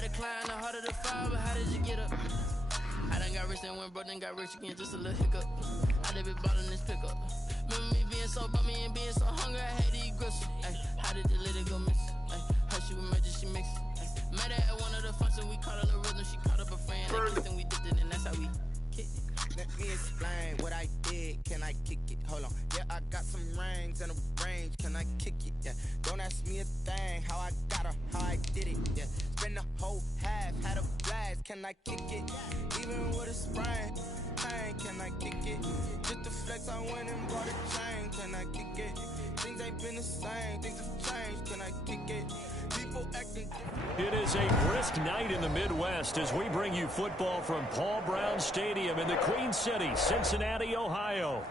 had to climb the heart of the fire, but how did you get up? I done got rich and went broke, then got rich again, just a little hiccup. I done been bought in this pickup. Remember me being so bummy and being so hungry, I had to eat gristle. Ay, how did the lady go miss? Ay, her she was murdered, she mixed. Met her at one of the functions, we caught her the rhythm, she caught up a friend. They kissed and we dipped it, and that's how we kicked it. Let me explain what I did. Can I kick it? Hold on. Yeah, I got some rings and a range. Can I kick it? Yeah. Don't ask me a thing. How I got her, how I did it. Yeah. Spend the whole half, had a blast. Can I kick it? Even with a sprain, pain. Can I kick it? Just the flex, I went and bought a chain. Can I kick it? Things ain't been the same. Things have changed. Can I kick it? People acting. It is a brisk night in the Midwest as we bring you football from Paul Brown Stadium in the Queen City, Cincinnati, Ohio.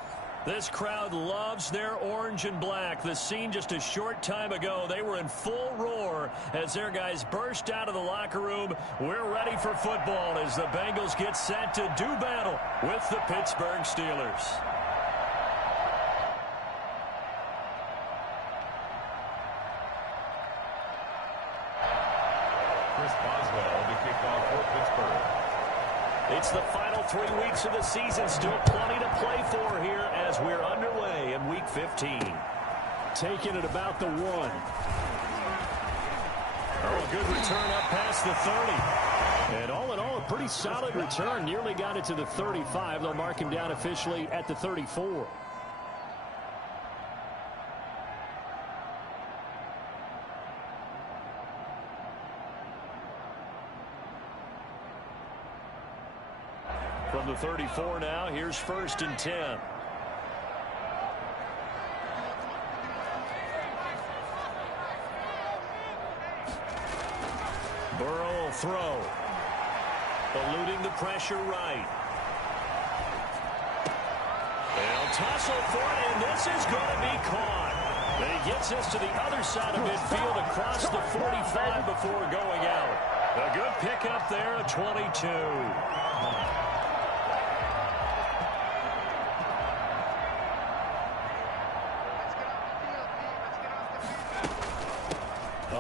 This crowd loves their orange and black. The scene just a short time ago, they were in full roar as their guys burst out of the locker room. We're ready for football as the Bengals get set to do battle with the Pittsburgh Steelers. It's the final 3 weeks of the season. Still plenty to play for here as we're underway in Week 15. Taking it about the 1. Oh, a good return up past the 30. And all in all, a pretty solid return. Nearly got it to the 35. They'll mark him down officially at the 34. From the 34 now, here's 1st and 10. Burrow will throw. Eluding the pressure right. They'll tussle for it, and this is going to be caught. And he gets this to the other side of midfield across the 45 before going out. A good pickup there at 22.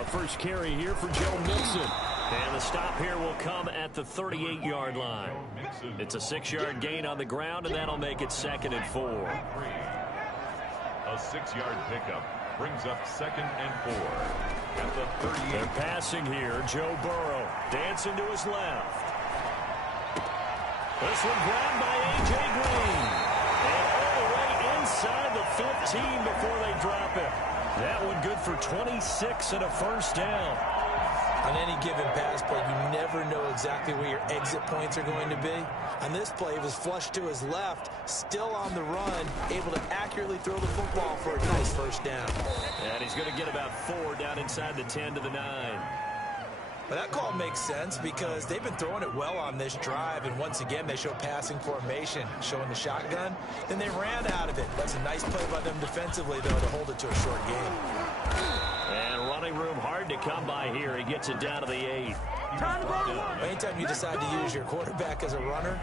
First carry here for Joe Mixon. And the stop here will come at the 38-yard line. It's a 6-yard gain on the ground, and that'll make it 2nd and 4. A 6-yard pickup brings up 2nd and 4 at the 38. They're passing here. Joe Burrow dancing to his left. This one grabbed by A.J. Green. And all the way inside the 15 before they drop it. That one good for 26 and a first down. On any given pass play, you never know exactly where your exit points are going to be. On this play, it was flushed to his left, still on the run, able to accurately throw the football for a nice first down. And he's going to get about 4 down inside the 10 to the 9. But that call makes sense because they've been throwing it well on this drive, and once again they show passing formation, showing the shotgun. Then they ran out of it. That's a nice play by them defensively, though, to hold it to a short game. And running room hard to come by here. He gets it down to the 8. Anytime you decide to use your quarterback as a runner,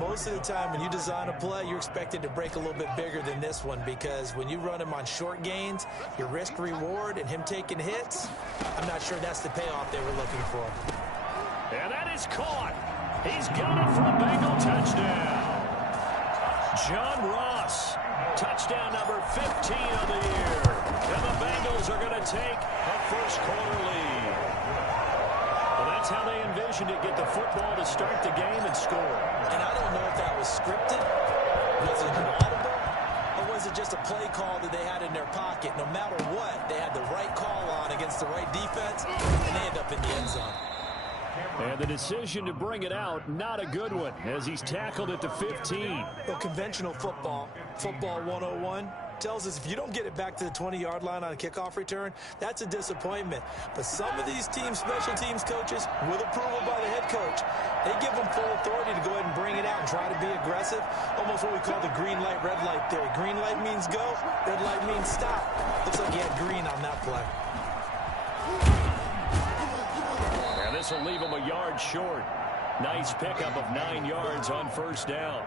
most of the time when you design a play, you're expected to break a little bit bigger than this one, because when you run him on short gains, your risk reward and him taking hits, I'm not sure that's the payoff they were looking for. And that is caught. He's got it for a Bengal touchdown. John Ross, touchdown number 15 of the year. And the Bengals are going to take a first quarter lead. Well, that's how they envisioned it, get the football to start the game and score. And I don't know if that was scripted, was it an audible, or was it just a play call that they had in their pocket? No matter what, they had the right call on against the right defense, and they end up in the end zone. And the decision to bring it out, not a good one, as he's tackled at the 15. Well, conventional football 101, tells us if you don't get it back to the 20-yard line on a kickoff return, that's a disappointment. But some of these teams, special teams coaches, with approval by the head coach, they give them full authority to go ahead and bring it out and try to be aggressive. Almost what we call the green light, red light theory. Green light means go, red light means stop. Looks like he had green on that play. And this will leave him a yard short. Nice pickup of 9 yards on first down.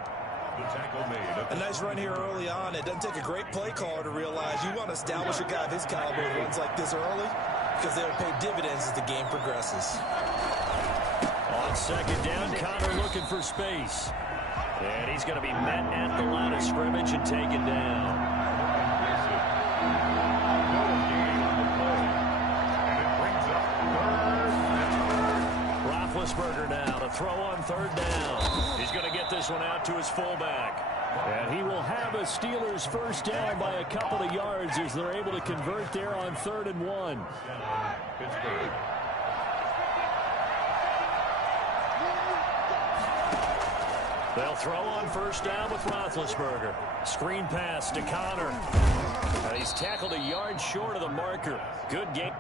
The tackle made. A nice run here early on. It doesn't take a great play caller to realize you want to establish a guy of his caliber who runs like this early, because they'll pay dividends as the game progresses. On second down, Connor looking for space. And he's going to be met at the line of scrimmage and taken down. Roethlisberger now to throw on third down. He's going to get this one out to his fullback. And he will have a Steelers first down by a couple of yards as they're able to convert there on 3rd and 1. Pittsburgh. They'll throw on first down with Roethlisberger. Screen pass to Connor. And he's tackled a yard short of the marker. Good game.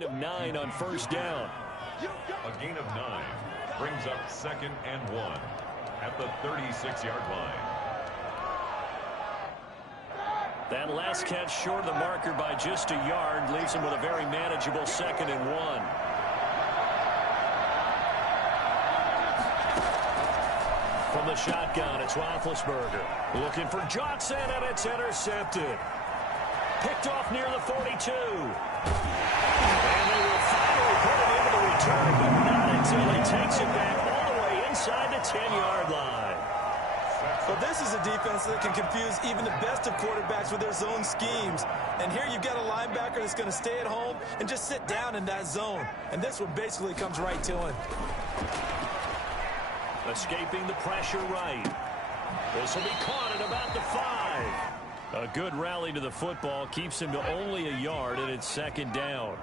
Of 9 on first down. A gain of 9 brings up 2nd and 1 at the 36-yard line. That last catch short of the marker by just a yard leaves him with a very manageable 2nd and 1. From the shotgun, it's Roethlisberger looking for Johnson, and it's intercepted. Picked off near the 42. And they will finally put it into the return, but not until he takes it back all the way inside the 10-yard line. Well, this is a defense that can confuse even the best of quarterbacks with their zone schemes. And here you've got a linebacker that's going to stay at home and just sit down in that zone. And this one basically comes right to him. Escaping the pressure right. This will be caught at about the 5. A good rally to the football keeps him to only a yard, and it's 2nd down.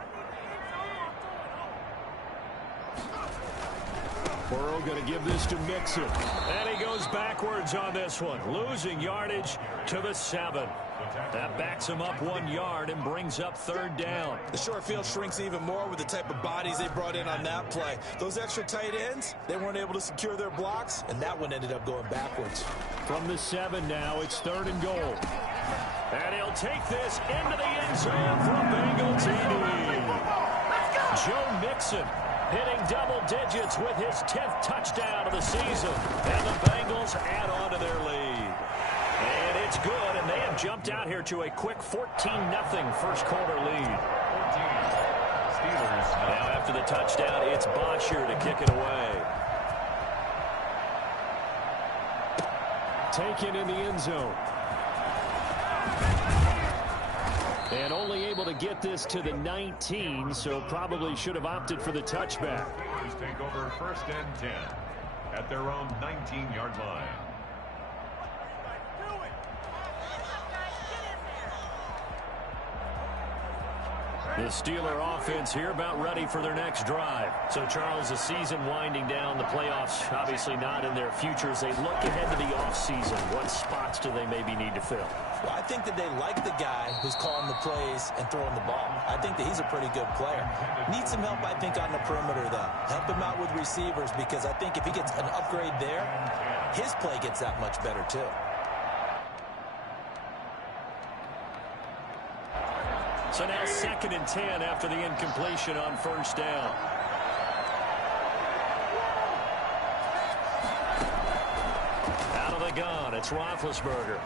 Burrow going to give this to Mixon. And he goes backwards on this one, losing yardage to the 7. That backs him up 1 yard and brings up 3rd down. The short field shrinks even more with the type of bodies they brought in on that play. Those extra tight ends, they weren't able to secure their blocks, and that one ended up going backwards. From the 7 now, it's 3rd and goal. And he'll take this into the end zone for a Bengal TD. Joe Mixon hitting double digits with his 10th touchdown of the season. And the Bengals add on to their lead. And it's good, and they have jumped out here to a quick 14-0 first quarter lead. 14. Steelers. Now after the touchdown, it's Bosher to kick it away. Taken in the end zone. And only able to get this to the 19, so probably should have opted for the touchback. Steelers take over 1st and 10 at their own 19-yard line. The Steeler offense here about ready for their next drive. So, Charles, the season winding down, the playoffs obviously not in their future. As they look ahead to the offseason, what spots do they maybe need to fill? Well, I think that they like the guy who's calling the plays and throwing the ball. I think that he's a pretty good player. Needs some help, I think, on the perimeter, though. Help him out with receivers, because I think if he gets an upgrade there, his play gets that much better, too. So now 2nd and 10 after the incompletion on first down. Out of the gun, it's Roethlisberger.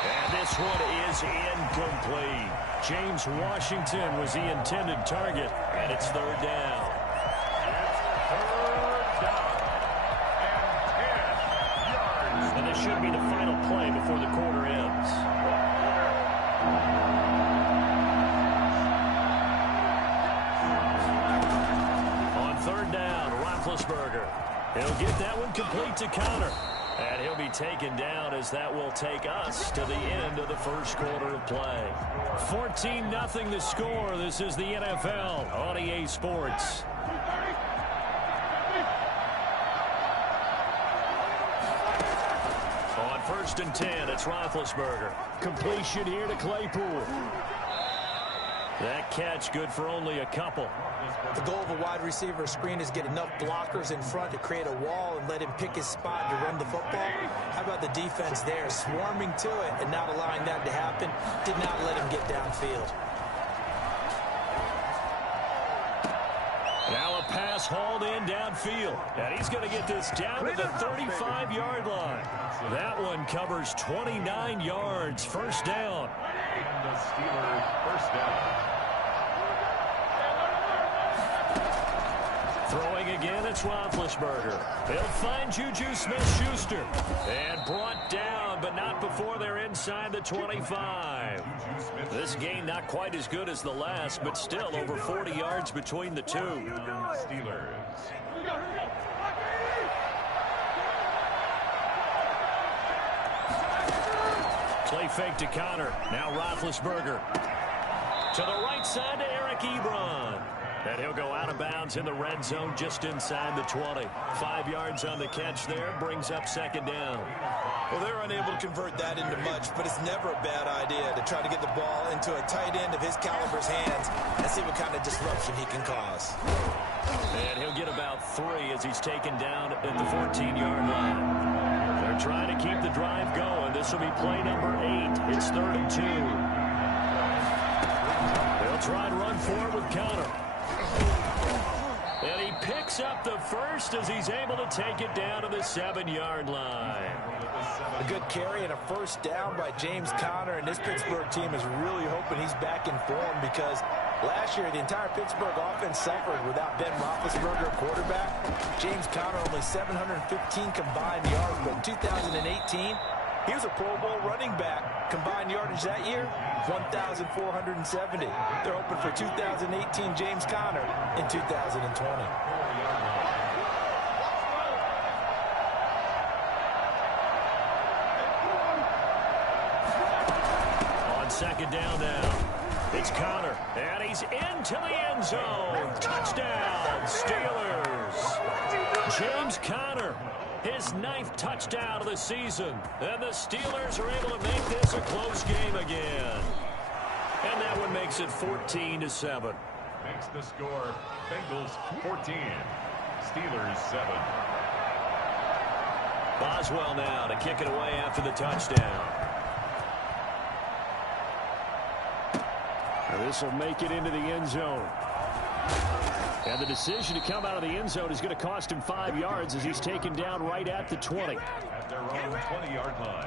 And this one is incomplete. James Washington was the intended target, and it's 3rd down. And this should be the final play before the quarter ends. On 3rd down, Roethlisberger. He'll get that one complete to Connor. And he'll be taken down as that will take us to the end of the first quarter of play. 14-0 the score. This is the NFL on EA Sports. On 1st and 10, it's Roethlisberger. Completion here to Claypool. That catch good for only a couple. The goal of a wide receiver screen is get enough blockers in front to create a wall and let him pick his spot to run the football. How about the defense there, swarming to it and not allowing that to happen? Did not let him get downfield. Now a pass hauled in downfield. And he's going to get this down to the 35-yard line. That one covers 29 yards. First down. And the Steelers first down. Throwing again, it's Roethlisberger. They'll find Juju Smith-Schuster. And brought down, but not before they're inside the 25. This game not quite as good as the last, but still over 40 yards between the two. Steelers. Play fake to Connor. Now Roethlisberger. To the right side to Eric Ebron. And he'll go out of bounds in the red zone just inside the 20. 5 yards on the catch there. Brings up second down. Well, they're unable to convert that into much, but it's never a bad idea to try to get the ball into a tight end of his caliber's hands and see what kind of disruption he can cause. And he'll get about 3 as he's taken down at the 14-yard line. They're trying to keep the drive going. This will be play number 8. It's 3rd and 2. They'll try and run forward with Connor. And he picks up the first as he's able to take it down to the 7-yard line. A good carry and a first down by James Conner, and this Pittsburgh team is really hoping he's back in form because last year the entire Pittsburgh offense suffered without Ben Roethlisberger, quarterback. James Conner only 715 combined yards, but in 2018 he was a Pro Bowl running back. Combined yardage that year, 1,470. They're hoping for 2018 James Conner in 2020. On second down now, it's Conner, and he's into the end zone. Touchdown, Steelers. James Conner. His 9th touchdown of the season. And the Steelers are able to make this a close game again. And that one makes it 14-7. Makes the score Bengals 14, Steelers 7. Boswell now to kick it away after the touchdown. Now this will make it into the end zone. And the decision to come out of the end zone is going to cost him 5 yards as he's taken down right at the 20. At their own 20-yard line.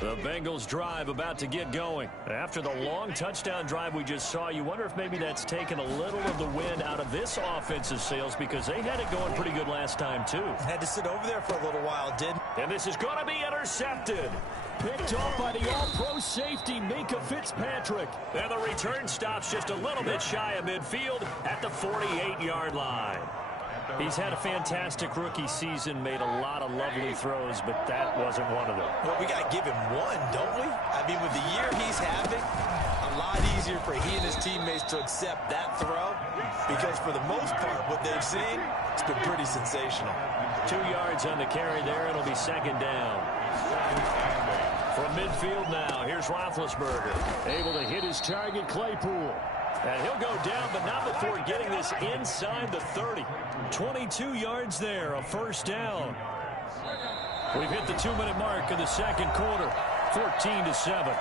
The Bengals drive about to get going. After the long touchdown drive we just saw, you wonder if maybe that's taken a little of the wind out of this offensive sails because they had it going pretty good last time too. Had to sit over there for a little while, didn't? And this is going to be intercepted. Picked off by the all-pro safety, Minka Fitzpatrick. And the return stops just a little bit shy of midfield at the 48-yard line. He's had a fantastic rookie season, made a lot of lovely throws, but that wasn't one of them. Well, we got to give him one, don't we? I mean, with the year he's having, a lot easier for he and his teammates to accept that throw because for the most part, what they've seen, it's been pretty sensational. 2 yards on the carry there. It'll be second down. From midfield now, here's Roethlisberger. Able to hit his target, Claypool. And he'll go down, but not before getting this inside the 30. 22 yards there, a first down. We've hit the 2-minute mark in the second quarter, 14-7.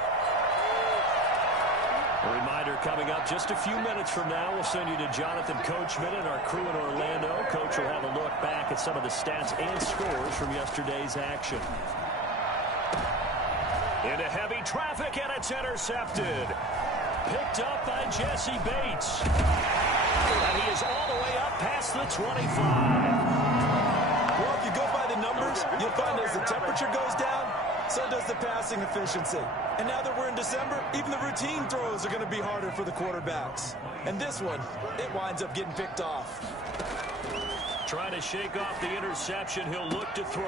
A reminder coming up just a few minutes from now. We'll send you to Jonathan Coachman and our crew in Orlando. Coach will have a look back at some of the stats and scores from yesterday's action. Into heavy traffic, and it's intercepted. Picked up by Jesse Bates. And he is all the way up past the 25. Well, if you go by the numbers, you'll find as the temperature goes down, so does the passing efficiency. And now that we're in December, even the routine throws are going to be harder for the quarterbacks. And this one, it winds up getting picked off. Trying to shake off the interception. He'll look to throw.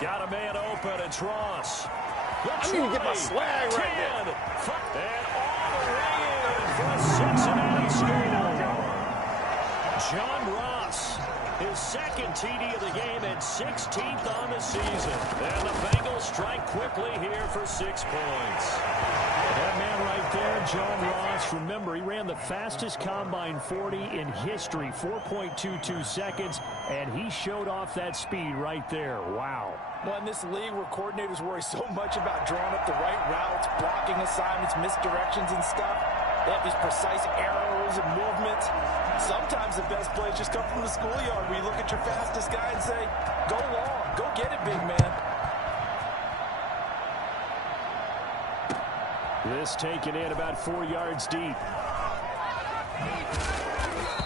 Got a man open. It's Ross. I need to get my swag right there. And all the way in for a Cincinnati score. John Ross His second TD of the game and 16th on the season. And the Bengals strike quickly here for 6 points. That man right there, John Ross, remember, he ran the fastest combine 40 in history, 4.22 seconds, and he showed off that speed right there. Wow. Well, in this league where coordinators worry so much about drawing up the right routes, blocking assignments, misdirections and stuff, they have these precise arrows and movements. Sometimes the best plays just come from the schoolyard where you look at your fastest guy and say, go long, go get it, big man. This taken in about 4 yards deep.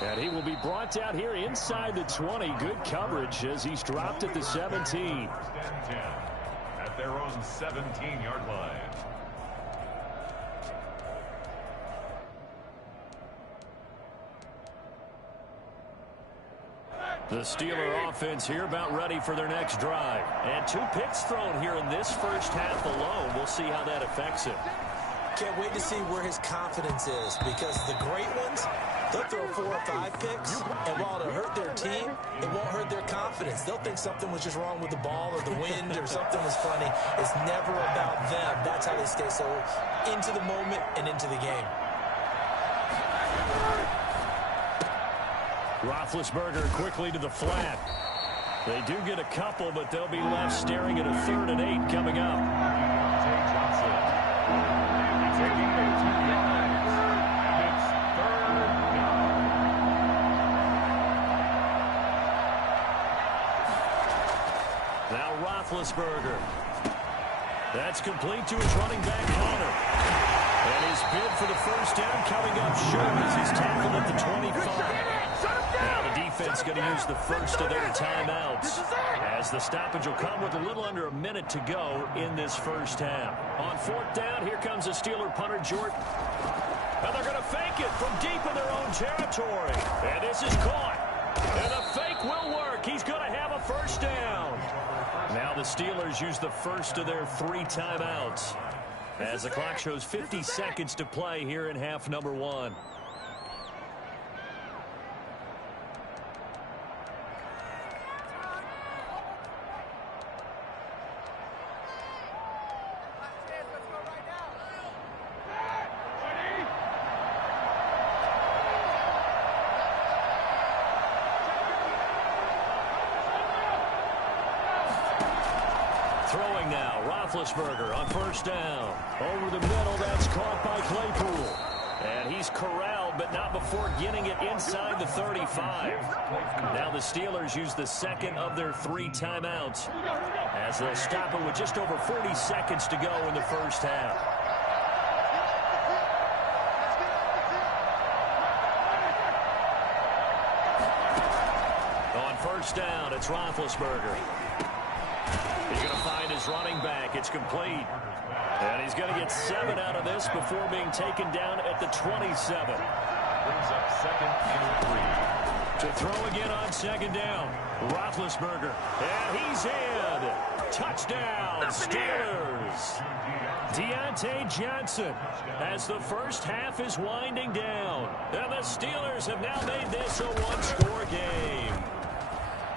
And he will be brought down here inside the 20. Good coverage as he's dropped at the 17. First and 10 at their own 17-yard line. The Steeler offense here about ready for their next drive. And 2 picks thrown here in this first half alone. We'll see how that affects him. Can't wait to see where his confidence is, because the great ones, they'll throw 4 or 5 picks, and while it'll hurt their team, it won't hurt their confidence. They'll think something was just wrong with the ball or the wind or something was funny. It's never about them. That's how they stay so into the moment and into the game. Roethlisberger quickly to the flat. They do get a couple, but they'll be left staring at a 3rd and 8 coming up. Now Roethlisberger. That's complete to his running back, Connor. And his bid for the first down coming up short as he's tackled at the 25. Now the defense going to use the first of their timeouts, as the stoppage will come with a little under a minute to go in this first half. On 4th down, here comes the Steeler punter, Jordan. And they're going to fake it from deep in their own territory. And this is caught. And the fake will work. He's going to have a first down. Now the Steelers use the first of their 3 timeouts, as the clock shows 50 seconds to play here in half number 1. Throwing now, Roethlisberger on first down. Over the middle, that's caught by Claypool. And he's corralled, but not before getting it inside the 35. Now the Steelers use the second of their 3 timeouts, as they'll stop it with just over 40 seconds to go in the first half. On first down, it's Roethlisberger. He's going to find his running back. It's complete. And he's going to get 7 out of this before being taken down at the 27. Brings up 2nd and 3. To throw again on 2nd down. Roethlisberger. And he's in. Touchdown, Steelers. Deontay Johnson, as the first half is winding down. And the Steelers have now made this a 1-score game.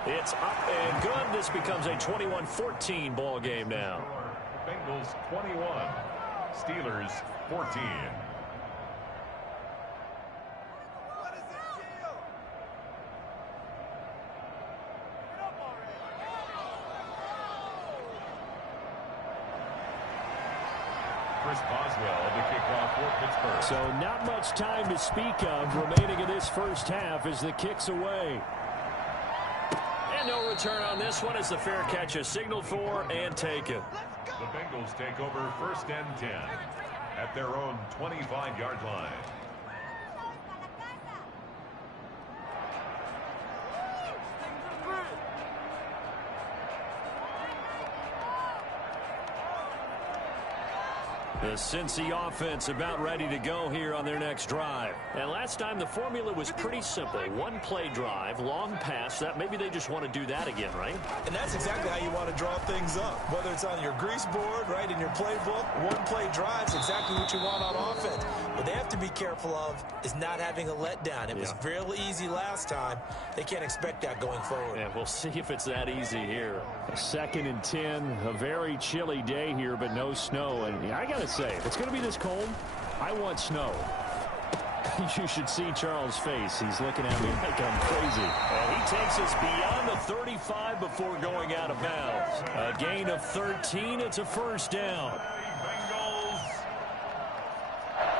It's up and good. This becomes a 21-14 ball game now. Bengals 21, Steelers 14. Chris Boswell to kick off for Pittsburgh. So not much time to speak of remaining in this first half as the kick's away. And no return on this one as the fair catch is signaled for and taken. The Bengals take over 1st and 10 at their own 25-yard line. The Cincy offense about ready to go here on their next drive. And last time the formula was pretty simple. One play drive, long pass. That maybe they just want to do that again, right? And that's exactly how you want to draw things up. Whether it's on your grease board, right, in your playbook, one play drive is exactly what you want on offense. What they have to be careful of is not having a letdown. It was real easy last time. They can't expect that going forward. And we'll see if it's that easy here. 2nd and 10, a very chilly day here, but no snow. And I got to say, if it's going to be this cold, I want snow. You should see Charles' face. He's looking at me like I'm crazy. And he takes us beyond the 35 before going out of bounds. A gain of 13. It's a first down.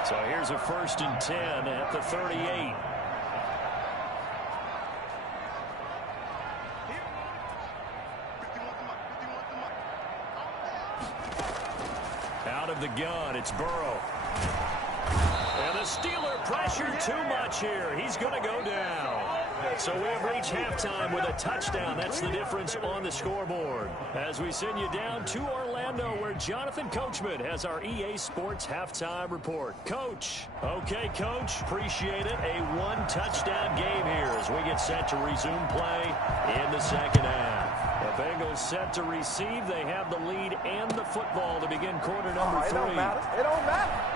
So here's a 1st and 10 at the 38. Out of the gun, it's Burrow. And the Steeler pressure too much here. He's going to go down. So we have reached halftime with a touchdown. That's the difference on the scoreboard. As we send you down to Orlando, where Jonathan Coachman has our EA Sports halftime report. Coach. Okay, Coach. Appreciate it. A one-touchdown game here as we get set to resume play in the second half. The Bengals set to receive. They have the lead and the football to begin quarter number 3. It don't matter. It don't matter.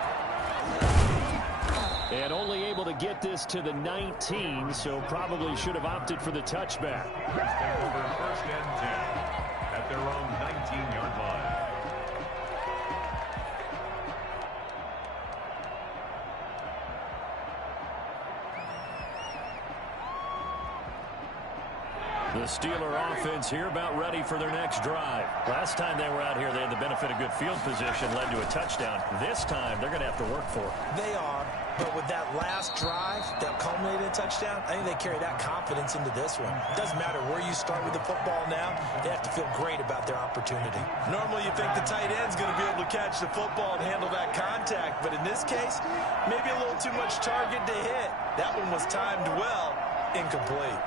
And only able to get this to the 19, so probably should have opted for the touchback. Let's take over 1st and 10 at their own 19-yard line. The Steeler offense here about ready for their next drive. Last time they were out here, they had the benefit of good field position, led to a touchdown. This time, they're going to have to work for it. They are, but with that last drive that culminated in a touchdown, I think they carry that confidence into this one. It doesn't matter where you start with the football now. They have to feel great about their opportunity. Normally, you think the tight end's going to be able to catch the football and handle that contact, but in this case, maybe a little too much target to hit. That one was timed well, incomplete.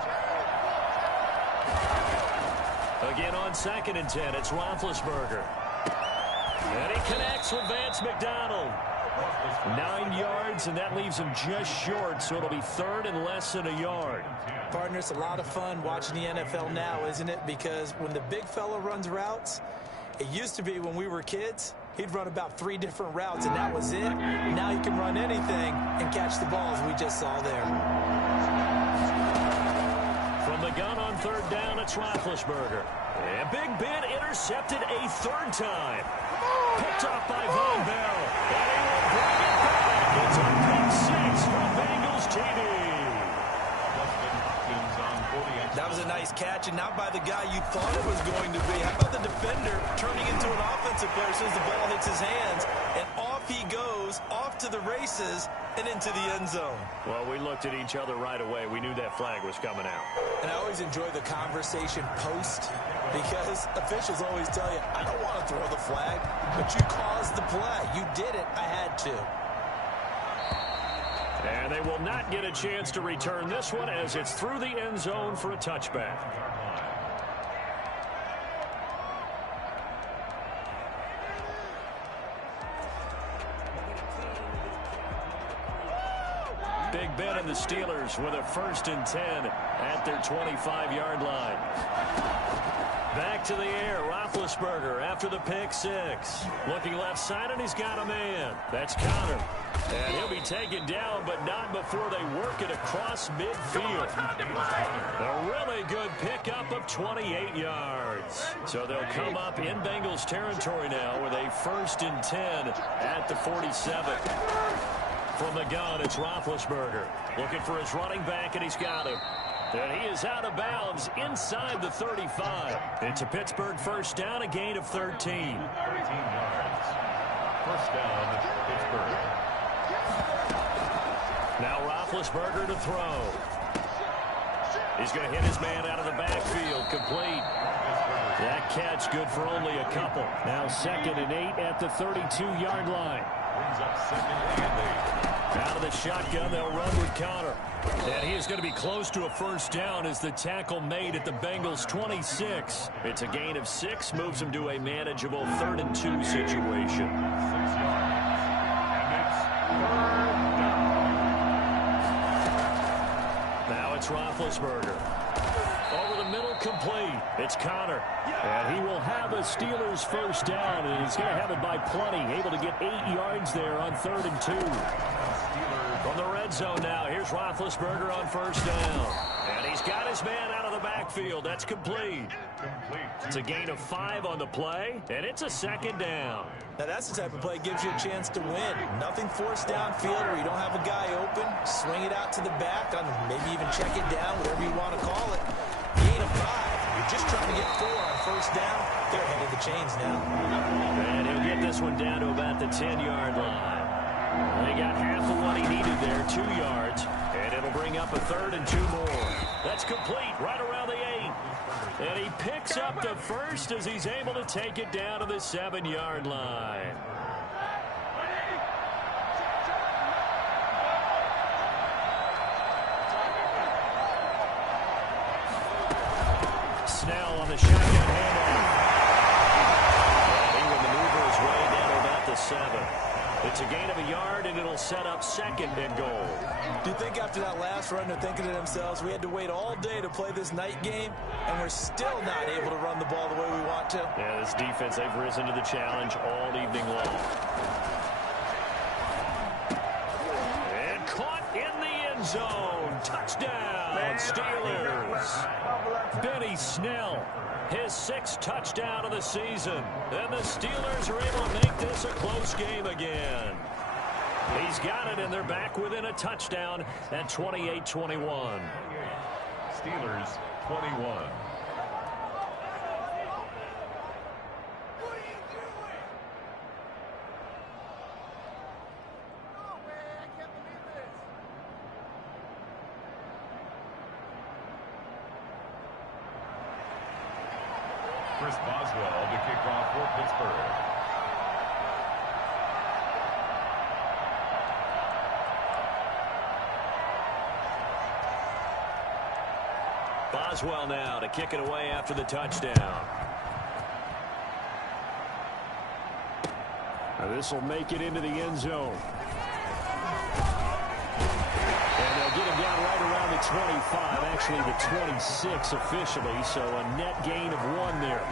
Again on 2nd and 10, it's Roethlisberger. And he connects with Vance McDonald. 9 yards, and that leaves him just short, so it'll be 3rd and less than a yard. Partner, it's a lot of fun watching the NFL now, isn't it? Because when the big fella runs routes, it used to be when we were kids, he'd run about 3 different routes, and that was it. Now he can run anything and catch the balls we just saw there. From the gun on 3rd down, it's Roethlisberger. And Big Ben intercepted a 3rd time. Picked off by Von Bell. And he will bring it back. It's a pick 6 from Bengals TV. That was a nice catch, and not by the guy you thought it was going to be. How about the defender turning into an offensive player as soon as the ball hits his hands, and off he goes, off to the races, and into the end zone. Well, we looked at each other right away. We knew that flag was coming out. And I always enjoy the conversation post, because officials always tell you, I don't want to throw the flag, but you caused the play. You did it. I had to. And they will not get a chance to return this one as it's through the end zone for a touchback. Big Ben and the Steelers with a 1st and 10 at their 25-yard line. Back to the air, Roethlisberger after the pick 6. Looking left side, and he's got a man. That's Connor. And he'll be taken down, but not before they work it across midfield. A really good pickup of 28 yards. So they'll come up in Bengals territory now with a 1st and 10 at the 47. From the gun, it's Roethlisberger. Looking for his running back, and he's got him. And he is out of bounds inside the 35. It's a Pittsburgh 1st down, a gain of 13. 13 yards. 1st down, Pittsburgh. Now Roethlisberger to throw. He's going to hit his man out of the backfield. Complete. That catch good for only a couple. Now 2nd and 8 at the 32-yard line. Brings up 2nd and 8. Out of the shotgun, they'll run with Connor. And he is going to be close to a 1st down as the tackle made at the Bengals 26. It's a gain of 6, moves him to a manageable 3rd and 2 situation. 6 yards. It's Roethlisberger. Over the middle, complete. It's Connor. And he will have a Steelers first down, and he's going to have it by plenty. Able to get 8 yards there on 3rd and 2. From the red zone now, here's Roethlisberger on first down. And he's got his man out of the backfield. That's complete. It's a gain of 5 on the play, and it's a 2nd down. Now that's the type of play that gives you a chance to win. Nothing forced downfield where you don't have a guy open. Swing it out to the back, maybe even check it down, whatever you want to call it. Gain of 5. You're just trying to get 4 on first down. They're ahead of the chains now. And he'll get this one down to about the 10-yard line. They got half of what he needed there, 2 yards. And it'll bring up a 3rd and 2 more. That's complete right around the 8. And he picks up the first as he's able to take it down to the 7-yard line. Snell on the shotgun handoff. And he will maneuver his way down to about the 7. It's a gain of a yard, and it'll set up 2nd and goal. Do you think after that last run they're thinking to themselves, we had to wait all day to play this night game, and we're still not able to run the ball the way we want to? Yeah, this defense, they've risen to the challenge all evening long. And caught in the end zone. Touchdown, Steelers. Benny Snell, his 6th touchdown of the season. And the Steelers are able to make this a close game again. He's got it, and they're back within a touchdown at 28-21. Steelers 21. Chris Boswell to kick off for Pittsburgh. Boswell now to kick it away after the touchdown. This will make it into the end zone. And they'll get him down right around the 25, actually the 26 officially, so a net gain of 1 there.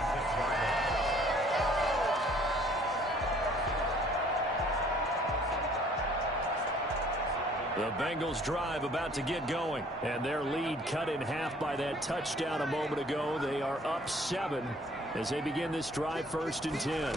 The Bengals drive about to get going, and their lead cut in half by that touchdown a moment ago. They are up 7 as they begin this drive, 1st and 10.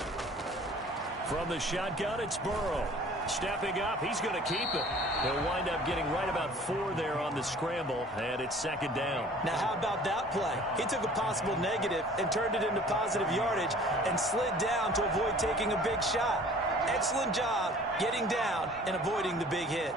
From the shotgun, it's Burrow. Stepping up, he's going to keep it. He'll wind up getting right about 4 there on the scramble, and it's 2nd down. Now, how about that play? He took a possible negative and turned it into positive yardage and slid down to avoid taking a big shot. Excellent job getting down and avoiding the big hit.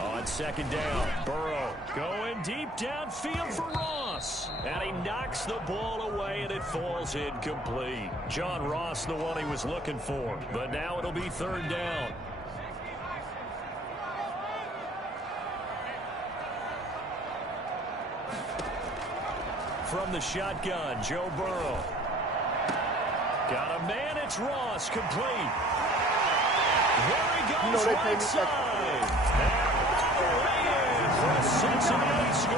On 2nd down, Burrow going deep downfield for Ross. And he knocks the ball away, and it falls incomplete. John Ross, the one he was looking for. But now it'll be 3rd down. From the shotgun, Joe Burrow. Got a man, it's Ross, complete. There he goes right side. Cincinnati score.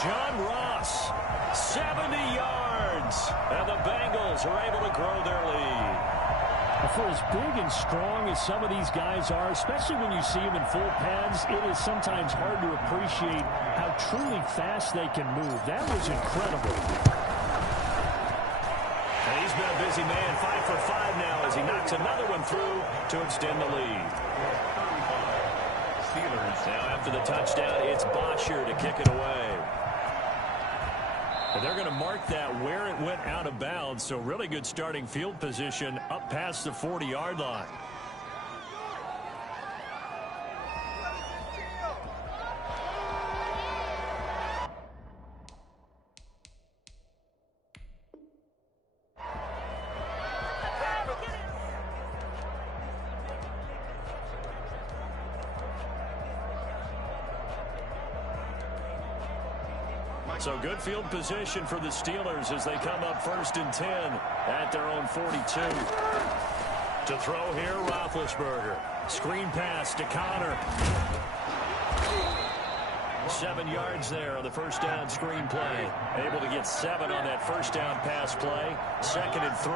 John Ross, 70 yards, and the Bengals are able to grow their lead. For as big and strong as some of these guys are, especially when you see them in full pads, it is sometimes hard to appreciate how truly fast they can move. That was incredible. And he's been a busy man, 5 for 5 now as he knocks another one through to extend the lead. Steelers. Now after the touchdown, it's Bosher to kick it away. And they're going to mark that where it went out of bounds, so really good starting field position up past the 40-yard line. So good field position for the Steelers as they come up 1st and 10 at their own 42. To throw here, Roethlisberger. Screen pass to Connor. 7 yards there on the first down screen play. Able to get 7 on that first down pass play. 2nd and 3.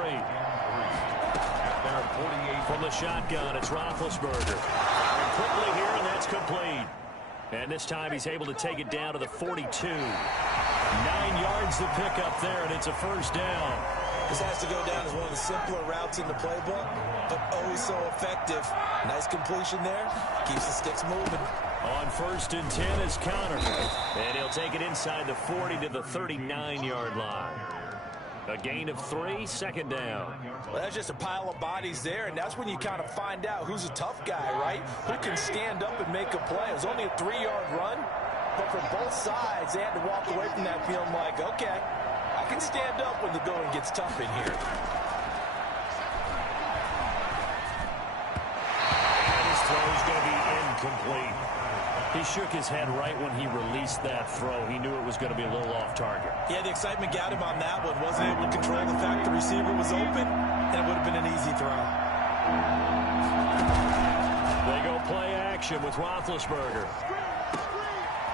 From the shotgun, it's Roethlisberger. Firing quickly here, and that's complete. And this time he's able to take it down to the 42. 9 yards to pick up there, and it's a first down. This has to go down as one of the simpler routes in the playbook, but oh so effective. Nice completion there. Keeps the sticks moving. On 1st and 10 is Connor. And he'll take it inside the 40 to the 39-yard line. A gain of 3, 2nd down. Well, that's just a pile of bodies there, and that's when you kind of find out who's a tough guy, right? Who can stand up and make a play. It was only a 3-yard run, but for both sides, they had to walk away from that feeling like, okay, I can stand up when the going gets tough in here. And his throw is going to be incomplete. He shook his head right when he released that throw. He knew it was going to be a little off target. Yeah, the excitement got him on that one. Wasn't able to control the fact the receiver was open, and it would have been an easy throw. They go play action with Roethlisberger.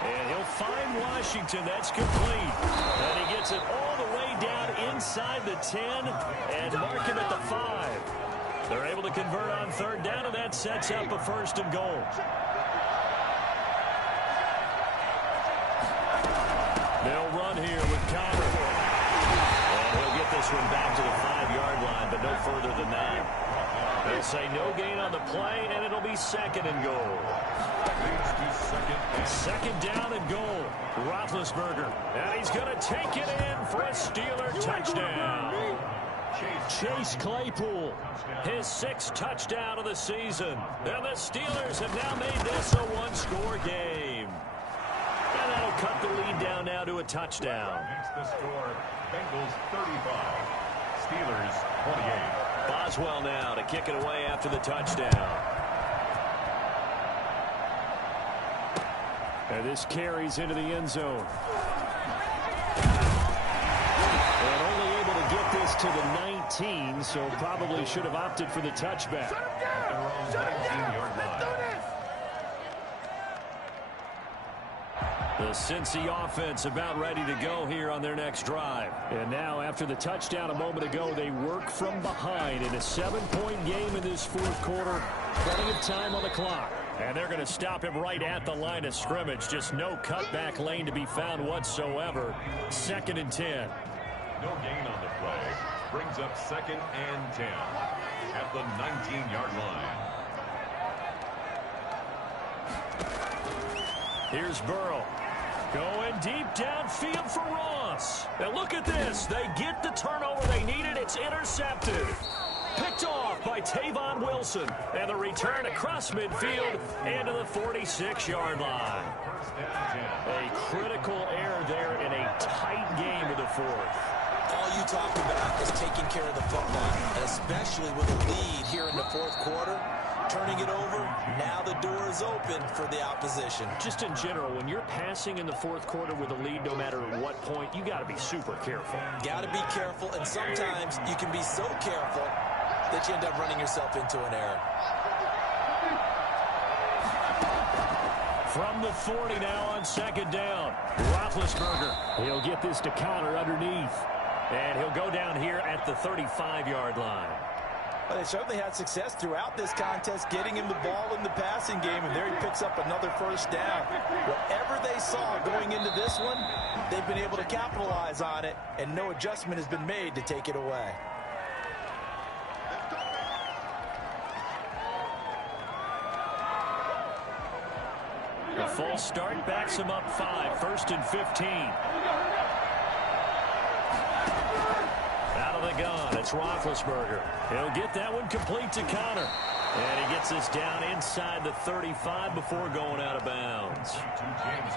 And he'll find Washington. That's complete. And he gets it all the way down inside the 10 and mark him at the 5. They're able to convert on 3rd down, and that sets up a 1st and goal. They'll run here with Connor. And he'll get this one back to the 5-yard line, but no further than that. They'll say no gain on the play, and it'll be 2nd and goal. 2nd down and goal. Roethlisberger. And he's going to take it in for a Steeler touchdown. Chase Claypool, his 6th touchdown of the season. And the Steelers have now made this a 1-score game. And that'll cut the lead down now to a touchdown. Makes the score Bengals 35, Steelers 28. Boswell now to kick it away after the touchdown. And this carries into the end zone. And only able to get this to the 19, so probably should have opted for the touchback. The Cincy offense about ready to go here on their next drive. And now, after the touchdown a moment ago, they work from behind in a 7-point game in this 4th quarter. Plenty of time on the clock. And they're going to stop him right at the line of scrimmage. Just no cutback lane to be found whatsoever. 2nd and 10. No gain on the play. Brings up 2nd and 10 at the 19-yard line. Here's Burrow. Going deep downfield for Ross. And look at this. They get the turnover they needed. It's intercepted. Picked off by Tavon Wilson. And the return across midfield into the 46-yard line. A critical error there in a tight game of the 4th. All you talk about is taking care of the football, and especially with a lead here in the 4th quarter. Turning it over, now the door is open for the opposition. Just in general, when you're passing in the 4th quarter with a lead, no matter at what point, you got to be super careful. Got to be careful, and sometimes you can be so careful that you end up running yourself into an error. From the 40 now on 2nd down. Roethlisberger. He'll get this to Connor underneath. And he'll go down here at the 35-yard line. Well, they certainly had success throughout this contest getting him the ball in the passing game, and there he picks up another 1st down. Whatever they saw going into this one, they've been able to capitalize on it, and no adjustment has been made to take it away. The false start backs him up 5, 1st and 15. Out of the gun, it's Roethlisberger. He'll get that one complete to Connor. And he gets this down inside the 35 before going out of bounds.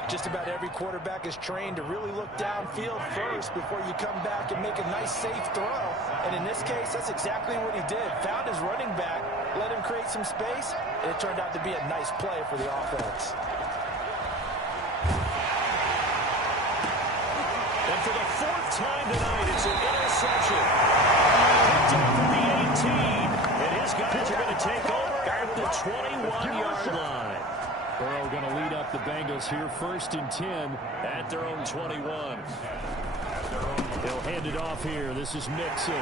Just about every quarterback is trained to really look downfield first before you come back and make a nice, safe throw. And in this case, that's exactly what he did. Found his running back, let him create some space, and it turned out to be a nice play for the offense. And for the 4th time tonight, it's an interception. Picked up from the 18. And his guys are going to take over at the 20. Burrow going to lead up the Bengals here, 1st and 10 at their own 21. He'll hand it off here. This is Mixon.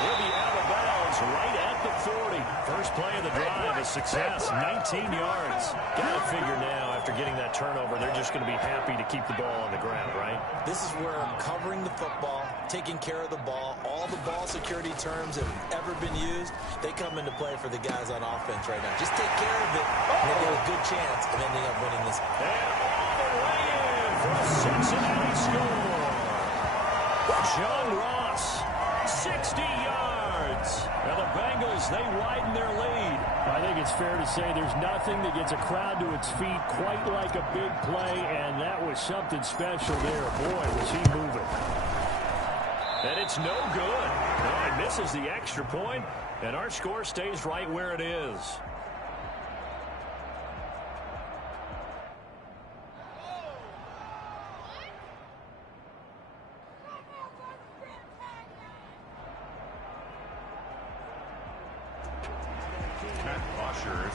He'll be out of bounds right at the 40. First play of the drive, a success, 19 yards. Got to figure now, after getting that turnover, they're just going to be happy to keep the ball on the ground, right? This is where covering the football, taking care of the ball, all the ball security terms that have ever been used, they come into play for the guys on offense right now. Just take care of it, and they get a good chance of ending up winning this. And all the way in for a Cincinnati score. John Ross, 60 yards. Now the Bengals, they widen their lead. I think it's fair to say there's nothing that gets a crowd to its feet quite like a big play, and that was something special there. Boy, was he moving. And it's no good. No, he misses the extra point, and our score stays right where it is.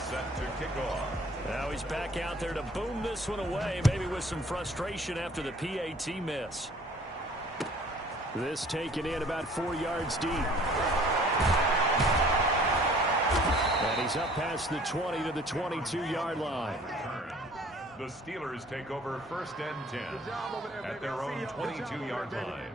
Set to kick off. Now he's back out there to boom this one away, maybe with some frustration after the PAT miss. This taken in about 4 yards deep. And he's up past the 20 to the 22-yard line. The Steelers take over 1st and 10 at their own 22-yard line.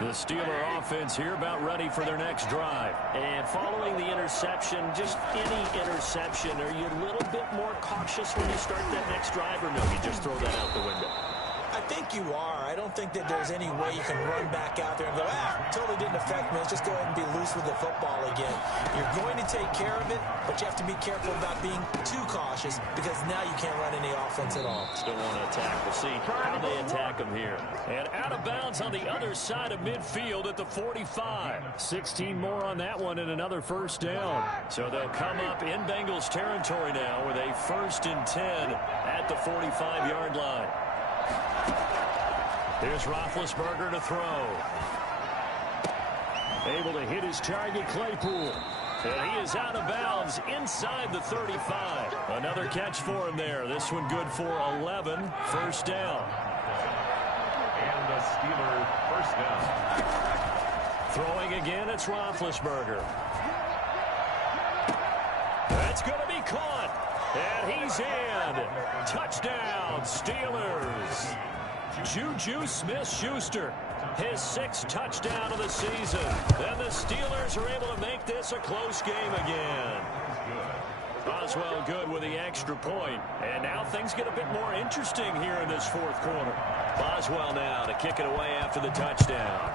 The Steeler offense here about ready for their next drive. And following the interception, just any interception, are you a little bit more cautious when you start that next drive, or no, you just throw that out the window? I think you are. I don't think that there's any way you can run back out there and go, totally didn't affect me. Let's just go ahead and be loose with the football again. You're going to take care of it, but you have to be careful about being too cautious because now you can't run any offense at all. Still want to attack. We'll see how they attack them here. And out of bounds on the other side of midfield at the 45. 16 more on that one and another first down. So they'll come up in Bengals territory now with a 1st and 10 at the 45-yard line. Here's Roethlisberger to throw. Able to hit his target, Claypool. And he is out of bounds inside the 35. Another catch for him there. This one good for 11. First down. And the Steelers first down. Throwing again, it's Roethlisberger. That's going to be caught. And he's in. Touchdown, Steelers. Juju Smith-Schuster, his 6th touchdown of the season. And the Steelers are able to make this a close game again. Boswell good with the extra point. And now things get a bit more interesting here in this 4th quarter. Boswell now to kick it away after the touchdown.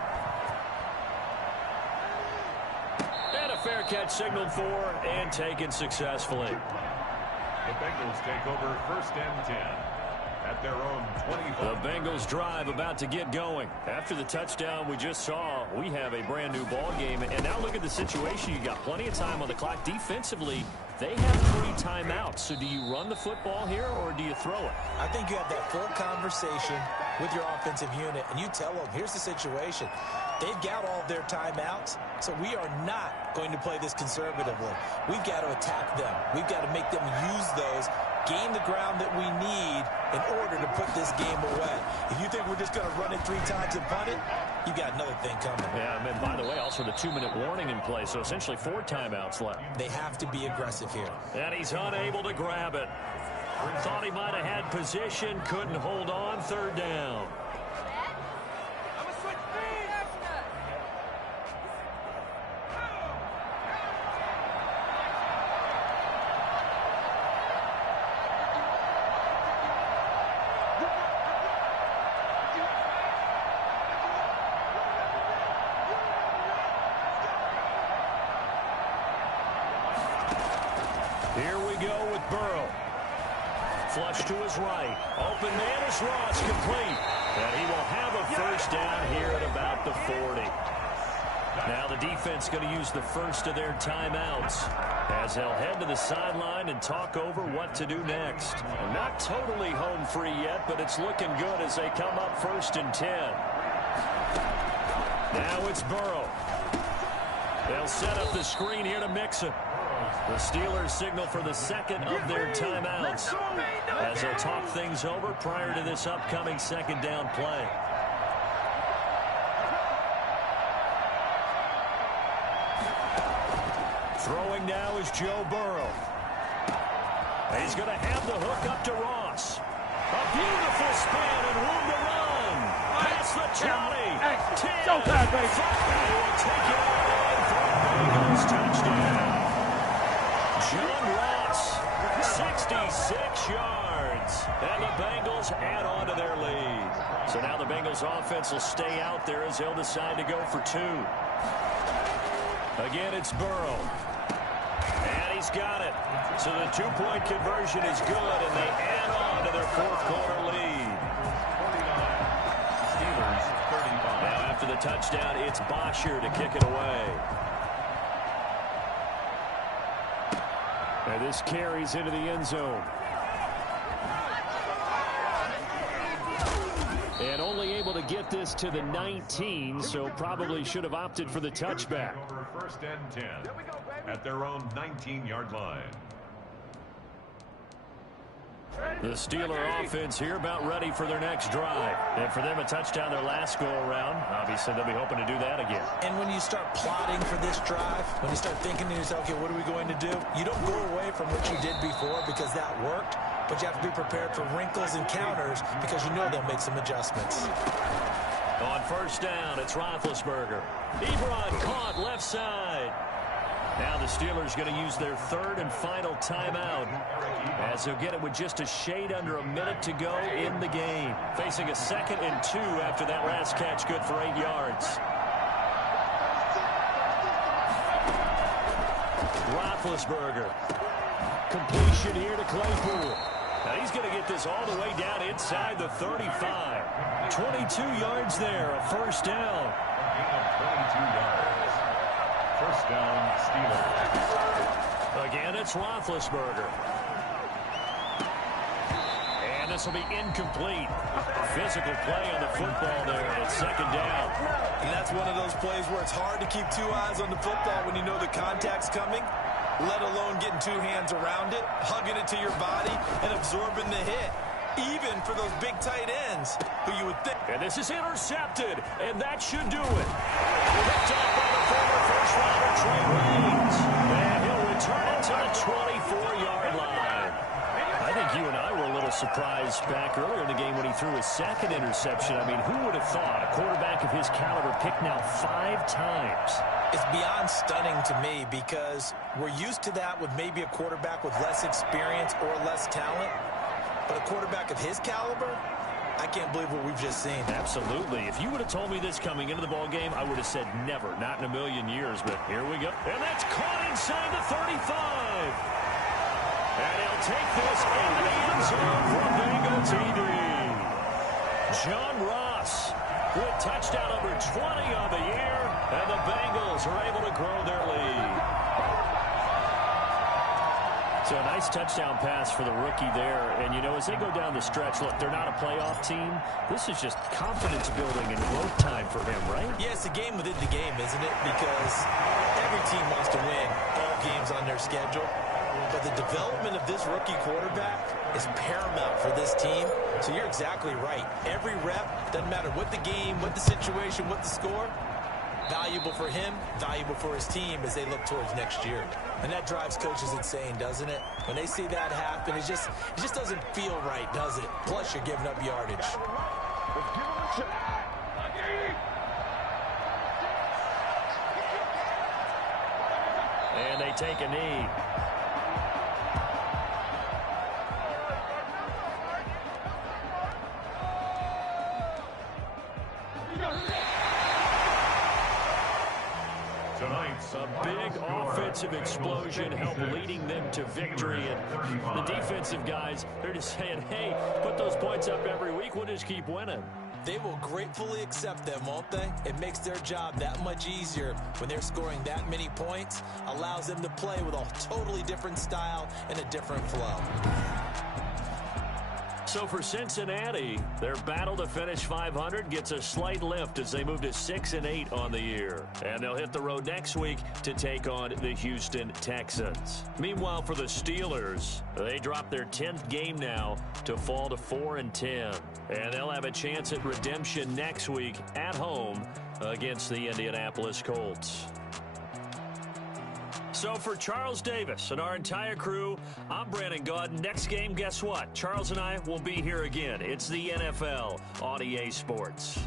And a fair catch signaled for and taken successfully. The Bengals take over 1st and 10 at their own 25. The Bengals drive about to get going. After the touchdown we just saw, we have a brand new ball game. And now look at the situation. You got plenty of time on the clock. Defensively, they have 3 timeouts. So do you run the football here or do you throw it? I think you have that full conversation with your offensive unit, and you tell them, here's the situation. They've got all of their timeouts, so we are not going to play this conservatively. We've got to attack them. We've got to make them use those, gain the ground that we need in order to put this game away. If you think we're just going to run it 3 times and punt it, you got another thing coming. Yeah, and by the way, also the 2-minute warning in play, so essentially 4 timeouts left. They have to be aggressive here. And he's unable to grab it. Thought he might have had position, couldn't hold on, 3rd down. Here we go with Burrow. Flush to his right. Open man is Ross, complete. And he will have a first down here at about the 40. Now the defense going to use the first of their timeouts as they'll head to the sideline and talk over what to do next. Not totally home free yet, but it's looking good as they come up 1st and 10. Now it's Burrow. They'll set up the screen here to Mixon. The Steelers signal for the second of their timeouts as they'll talk things over prior to this upcoming second down play. Throwing now is Joe Burrow. He's going to have the hook up to Ross. A beautiful spin and room to run. Past the 20. 10. Showtime, baby. He will take it all in for a Bengals touchdown. John Ross, 66 yards. And the Bengals add on to their lead. So now the Bengals offense will stay out there as they'll decide to go for 2. Again, it's Burrow. And he's got it. So the 2-point conversion is good, and they add on to their fourth-quarter lead. Steelers 35. Now after the touchdown, it's Bosher to kick it away. And this carries into the end zone. And only able to get this to the 19, so probably should have opted for the touchback. Over 1st and 10 at their own 19-yard line. The Steeler offense here about ready for their next drive. And for them, a touchdown their last go-around. Obviously, they'll be hoping to do that again. And when you start plotting for this drive, when you start thinking to yourself, okay, what are we going to do? You don't go away from what you did before because that worked, but you have to be prepared for wrinkles and counters because you know they'll make some adjustments. On 1st down, it's Roethlisberger. Ebron caught left side. Now the Steelers going to use their 3rd and final timeout as they'll get it with just a shade under a minute to go in the game. Facing a 2nd and 2 after that last catch, good for 8 yards. Roethlisberger. Completion here to Claypool. Now he's going to get this all the way down inside the 35. 22 yards there, a 1st down. Gain of 22 yards. 1st down, Steelers. Again, it's Roethlisberger. And this will be incomplete. Physical play on the football there, and it's 2nd down. And that's one of those plays where it's hard to keep 2 eyes on the football when you know the contact's coming, let alone getting 2 hands around it, hugging it to your body, and absorbing the hit. Even for those big tight ends who you would think. And this is intercepted, and that should do it. Picked up by the former first-rounder Trey Waynes. And he'll return it to the 24-yard line. I think you and I were a little surprised back earlier in the game when he threw his 2nd interception. I mean, who would have thought a quarterback of his caliber picked now 5 times? It's beyond stunning to me because we're used to that with maybe a quarterback with less experience or less talent. But a quarterback of his caliber, I can't believe what we've just seen. Absolutely. If you would have told me this coming into the ball game, I would have said never, not in a million years. But here we go. And that's caught inside the 35. And he'll take this into the end zone for Bengal TD. John Ross with touchdown number 20 on the year. And the Bengals are able to grow their lead. So a nice touchdown pass for the rookie there. And, you know, as they go down the stretch, look, they're not a playoff team. This is just confidence building and growth time for him, right? Yeah, it's a game within the game, isn't it? Because every team wants to win all games on their schedule. But the development of this rookie quarterback is paramount for this team. So you're exactly right. Every rep, doesn't matter what the game, what the situation, what the score, valuable for him, valuable for his team as they look towards next year. And that drives coaches insane, doesn't it? When they see that happen, it just doesn't feel right, does it? Plus, you're giving up yardage. And they take a knee. A big offensive explosion helped leading them to victory. And the defensive guys, they're just saying, hey, put those points up every week. We'll just keep winning. They will gratefully accept them, won't they? It makes their job that much easier when they're scoring that many points. Allows them to play with a totally different style and a different flow. So for Cincinnati, their battle to finish 500 gets a slight lift as they move to 6-8 on the year. And they'll hit the road next week to take on the Houston Texans. Meanwhile, for the Steelers, they drop their 10th game now to fall to 4-10. And they'll have a chance at redemption next week at home against the Indianapolis Colts. So for Charles Davis and our entire crew, I'm Brandon Gaudin. Next game, guess what? Charles and I will be here again. It's the NFL on EA Sports.